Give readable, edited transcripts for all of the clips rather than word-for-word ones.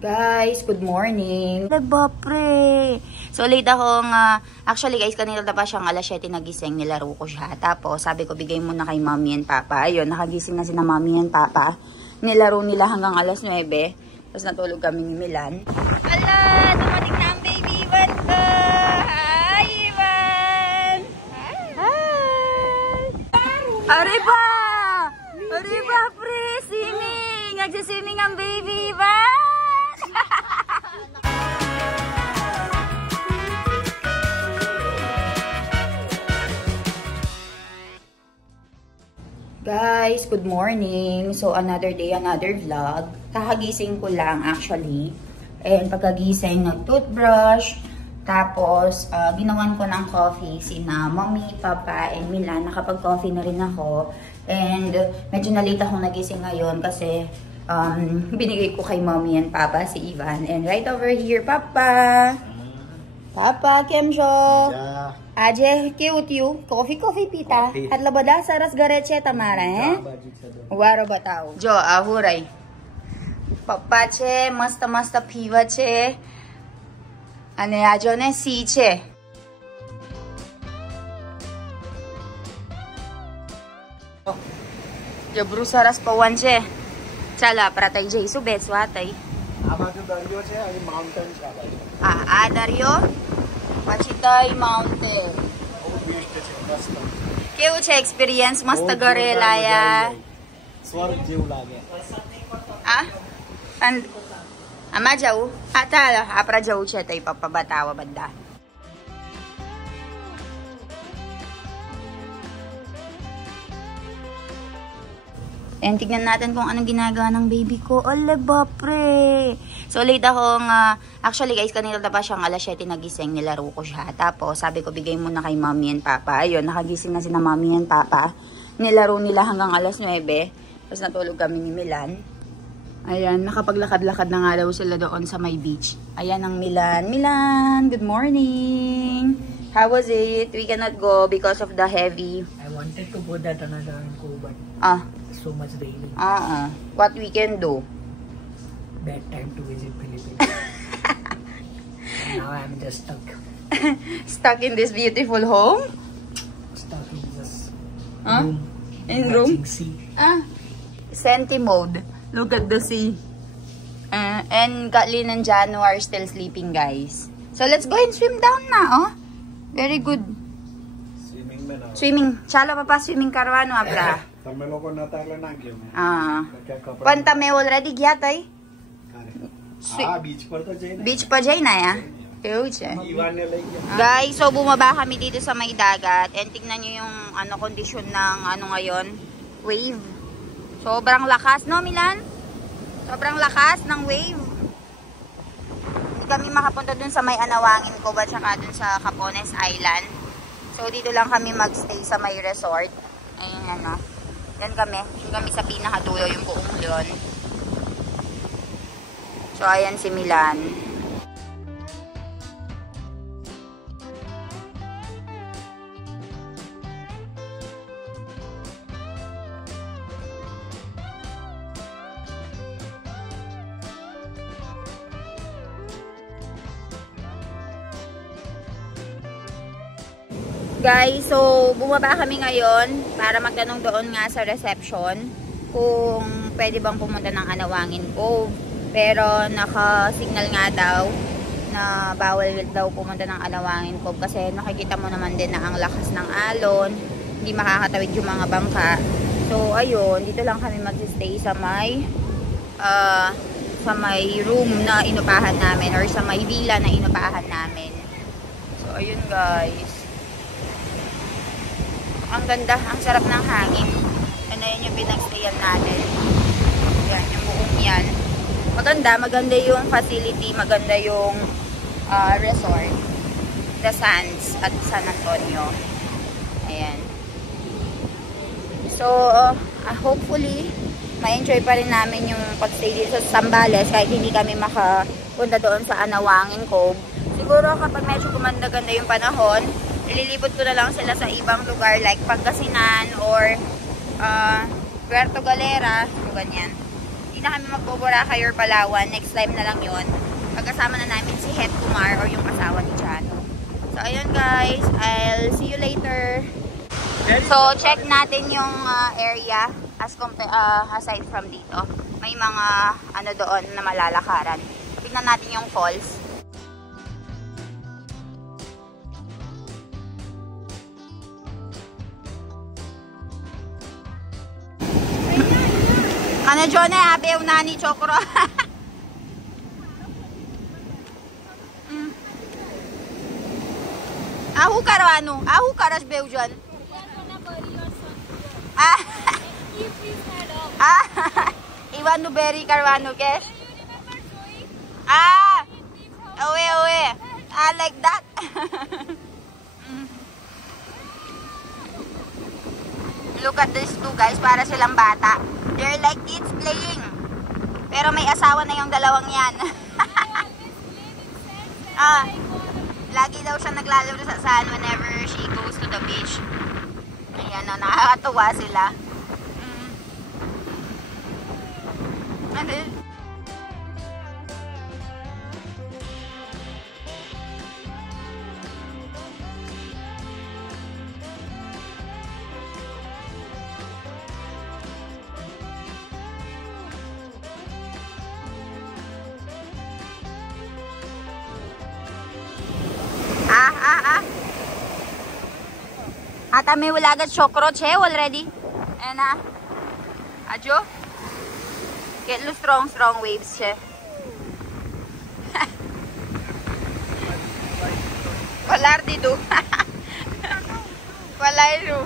Guys, good morning. Diba, pre? So, late akong, actually guys, kanina na pa siyang alas 7 nagising, nilaro ko siya. Tapos, sabi ko, bigay mo na kay mommy and papa. Ayun, nakagising na sina mommy and papa. Nilaro nila hanggang alas 9. Tapos, natulog kami ni Milan. Ala, dumating na ang baby Ivan ko. Hi, Ivan! Hi! Arriba! Arriba, pre! Swimming! Nagsiswimming ang baby Ivan! Guys, good morning. So, another day, another vlog. Kakagising ko lang actually. And pagkagising, nag-toothbrush. Tapos, ginawan ko ng coffee sina mommy, papa, and Milan. Nakapag-coffee na rin ako. And medyo na-late akong nagising ngayon kasi binigay ko kay mommy and papa si Ivan. And right over here, papa. Papa, Kemjo. Aje, cute you. Coffee pita. At labada, saras gareche, tamara, eh? Waro batao. Jo, ahuray. Papa che, masta piva che. Ane ajo ne si che. Jo, bru saras pawan che. Chala, pratay jay subet swatay. Amaju daryo che, ani mountain cha. Daryo? Pachitay Mountain. કેવું છે એક્સપિરિયન્સ મસ્ત કરેલા યાર સ્વર્ગ જેવું લાગે આમાં જવું ચાલો આપણે જવું છે તો પપ્પા બતાવો બધા And tignan natin kung anong ginagawa ng baby ko. Ole, bapre! So, late akong, actually guys, kanina na pa siyang alas 7 nagising, nilaro ko siya. Tapos, sabi ko, bigay mo na kay mommy and papa. Ayun, nakagising na sina mommy and papa. Nilaro nila hanggang alas 9. Tapos, natulog kami ni Milan. Ayan, nakapaglakad-lakad na nga daw sila doon sa may beach. Ayan ang Milan. Milan, good morning! How was it? We cannot go because of the heavy. I wanted to go that another and go, but so much raining. What we can do? Bad time to visit Philippines. Now I am just stuck. Stuck in this beautiful home? Stuck in this room. In room? Sea. Senti mode. Look at the sea. And Kathleen and Jano are still sleeping, guys. So let's go and swim down na, oh. Very good. Swimming man. Swimming. Chalo papa swimming karwano abra. तमें लोगों ने तारला ना किया मैं पण तमें already ગયા તઈ बीच पर तो जाए beach pa jay na ya એવું છે guys. So bumaba kami dito sa may dagat and tingnan niyo yung kondisyon ng ngayon, wave. Sobrang lakas, no Milan? Sobrang lakas ng wave. Hindi kami makapunta dun sa may Anawangin Cove at saka dun sa Capones Island. So dito lang kami magstay sa may resort. Ayun yan kami. Yung kami sa pinakadulo, yung buong yon. So, ayan si Milan. Guys, so bumaba kami ngayon para magtanong doon nga sa reception kung pwede bang pumunta ng Anawangin Cove. Pero naka-signal nga daw na bawal daw pumunta ng Anawangin Cove kasi nakikita mo naman din na ang lakas ng alon, hindi makakatawid yung mga bangka. So ayun, dito lang kami mag-stay sa may room na inupahan namin or sa may villa na inupahan namin. So ayun guys. Ang ganda, ang sarap ng hangin. Ano yun yung pinagstayan natin. Yan, yung buong yan. Maganda yung facility, maganda yung resort. The Sands at San Antonio. Ayan. So, hopefully, ma-enjoy pa rin namin yung pag-stay dito sa Zambales kahit hindi kami makapunta doon sa Anawangin Cove. Siguro kapag medyo gumanda-ganda yung panahon, nililibot ko na lang sila sa ibang lugar like Pangasinan or Puerto Galera, so ganyan. Hindi na kami mag-Boracay or Palawan. Next time na lang yun. Pagkasama na namin si Het Kumar or yung asawa ni Jano. So, ayun guys. I'll see you later. So, check natin yung area aside from dito. May mga ano doon na malalakaran. Tignan natin yung falls. Ano dyan eh, abe una ni Chokro. Ahu karwano. Ahu karas beu dyan. Iwan no berry karwano, guys. Owe. Like that. Look at these two guys, para silang bata. They're like kids playing. Pero may asawa na yung dalawang yan. Lagi daw siya naglalaro sa sand whenever she goes to the beach. Ayan o, nakakatuwa sila. Ano? Ata may wala agad chokro, che, already. And ajo? Get lo strong waves, che. Walar di do. Walay do.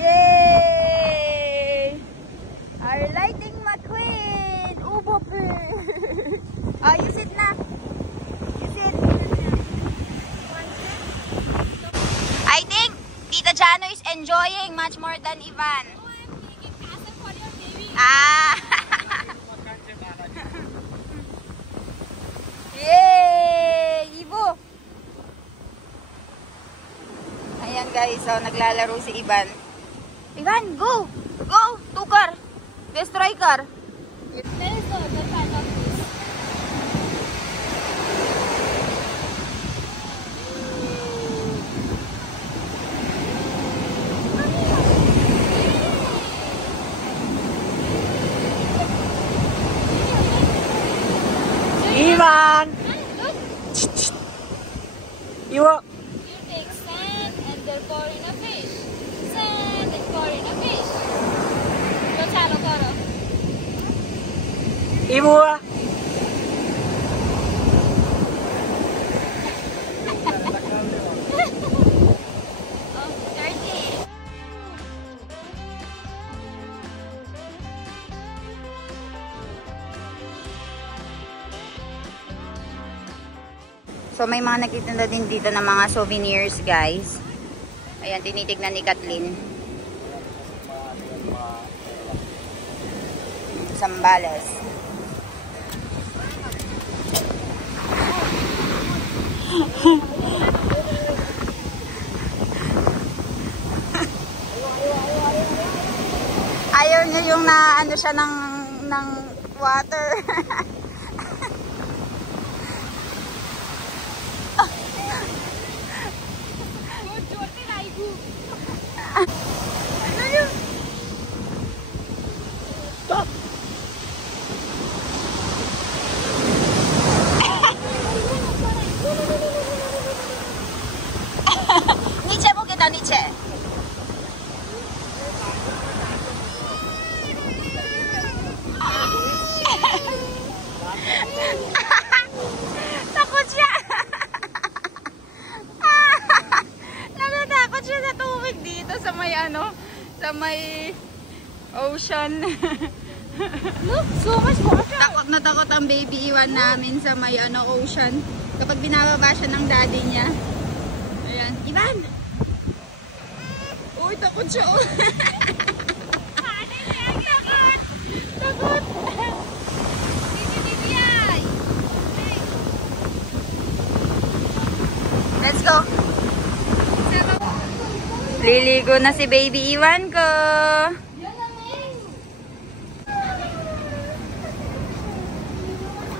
Yay! Our Lightning McQueen! Ubo po! Oh, you sit na. You sit. I think Tita Jano is enjoying much more than Ivan. Oh, I'm taking passive for your baby. Yay! Ibo! Ayan guys, so naglalaro si Ivan. Ivan, go! Go! Tukar! Destroy car! There is the other part of this. Ivan! Look! Iwo! You take sand and they're pouring a fish. Sand and pouring a fish. So, chalo karo. Iwo! Oh, dirty. So may mga nagtitinda din dito ng mga souvenirs guys. Ayan, tinitignan ni Kathleen. Sambales. Ayaw niya yung na ano siya ng water. Ano yun? Stop! Nietzsche mo kita, Nietzsche. Takot siya. sa may ano, sa may ocean. Look, so much water. Takot na takot ang baby Iwan namin sa may ano, ocean. Kapag binababa siya ng daddy niya. Ayan. Iwan! Uy, takot siya. Oh. Takot. Let's go! Liligo na si baby Iwan ko.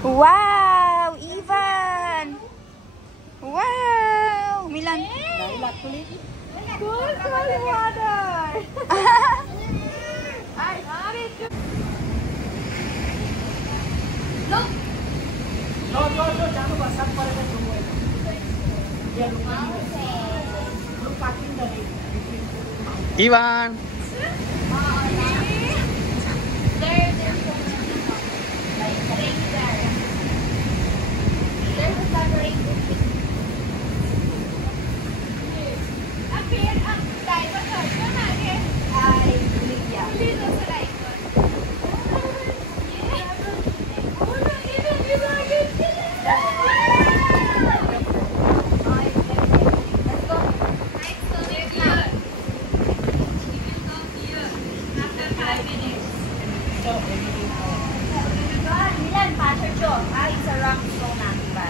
Wow! Ivan! Wow! Milan! Cool water. Ivan! Milan, passer siya. It's a rock song na, diba?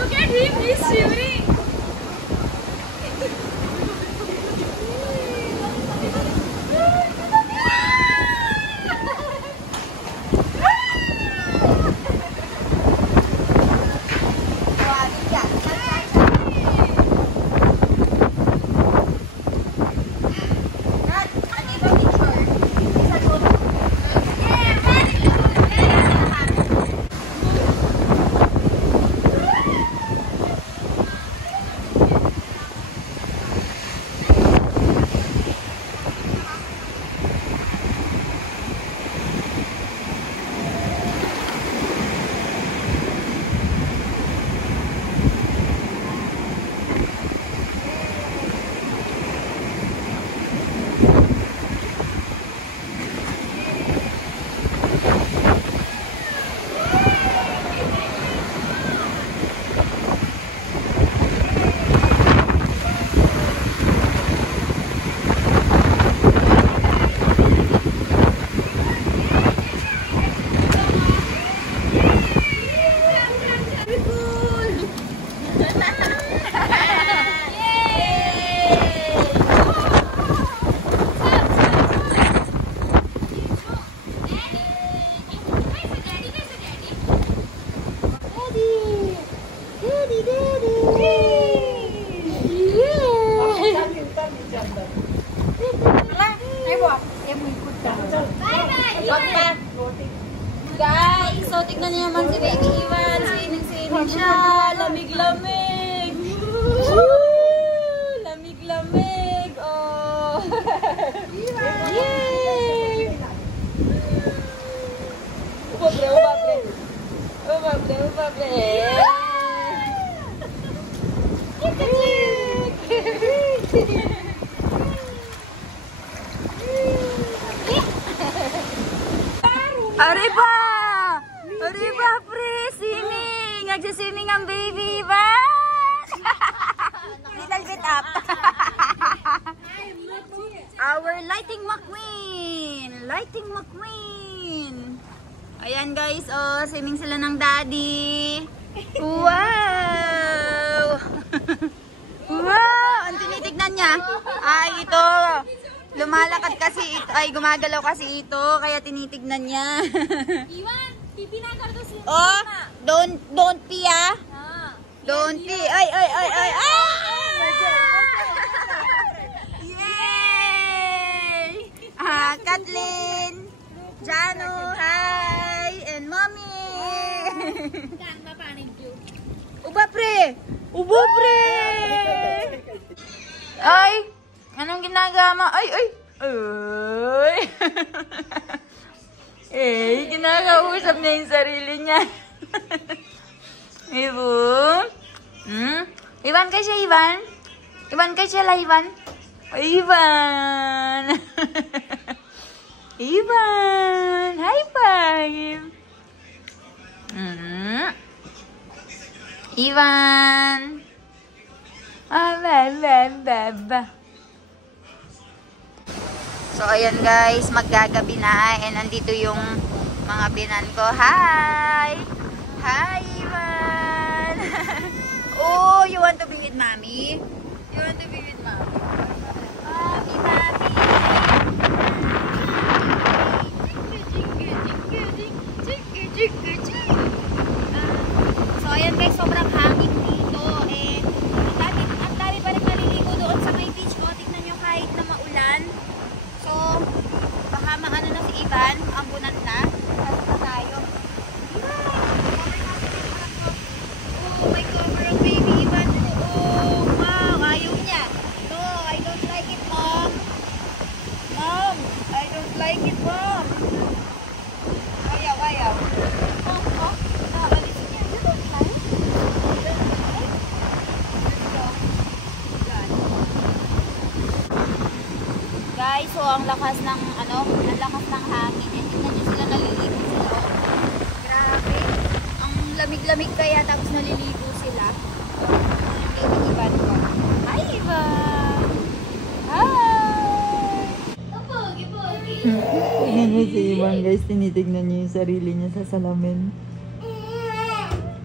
Look at him, he's shivering. Guys, so tignan niyo naman si baby Iwan. Swimming siya. Lamig-lamig. Lamig-lamig. Oh. Yay! Ubabre. Arriba! Arriba, pre! Swimming! Nagsiswimming ang baby, ba? Little bit up. Our Lighting McQueen! Lighting McQueen! Ayan guys, oh, swimming sila ng daddy. Wow! Wow! Ang tinitignan niya. Ay, ito. Lumalakad kasi ito. Ay, gumagalaw kasi ito. Kaya tinitignan niya. Iwan, pipi na kar to swimming. Oh, don't pee ah. Don't pee. Ay. Ah! Yay! Kathleen, Jano, hi, and Mommy. Uba pre! Uba pre! Ay! Anong ginagawa mo? Ay! Ay! Ay! Eh, kinakausap niya yung sarili niya. Ibu? Ivan ka siya, Ivan? Ivan ka siya, Ivan? Ivan! Ivan! High five! Ivan! So, ayan guys, maggagabi na. And nandito yung mga binan ko. Hi! Hi, Ivan! Oh, you want to be with Mommy? You want to be with Mommy? Mommy, Mommy! So, ayan guys, sobrang hangin dito. Eh, ang dami pa rin maliligo doon sa may beach. O, tignan nyo kahit na maulan. So, baka maano na si Ivan, ambunan na. Ano pa tayo? Oh, may cover ang baby Ivan. Oh, wow, ayaw niya. No, I don't like it, Mom. Mom, I don't like it, Mom. Ayaw, ayaw. Oh, alis niya. You don't like? Guys, so ang lakas ng hangin. And tingnan nyo sila naliligo sila. Grabe. Ang lamig-lamig kaya tapos naliligo sila. Ang baby Ivan ko. Hi, Ivan! Hi! Pogi! Tingnan niyo si Ivan guys, tinitignan niya yung sarili niya sa salamin.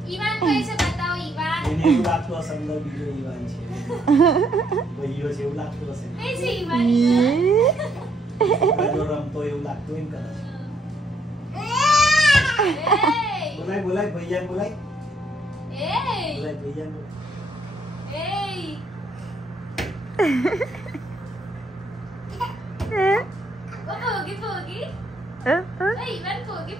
Ivan kayo sa bataw, Ivan. એને એવું લાગતું હશે અંદર બીજો ઈવાન છે ભાઈઓ છે એવું લાગતું હશે Hey, si Ivan. જો રમતો એવું લાગતું એમ કદાચ Hey! બોલાય ભૈયાને બોલાય Hey! ભૈયાને બોલાય Hey! Oh, pogi! Hey, Ivan, pogi!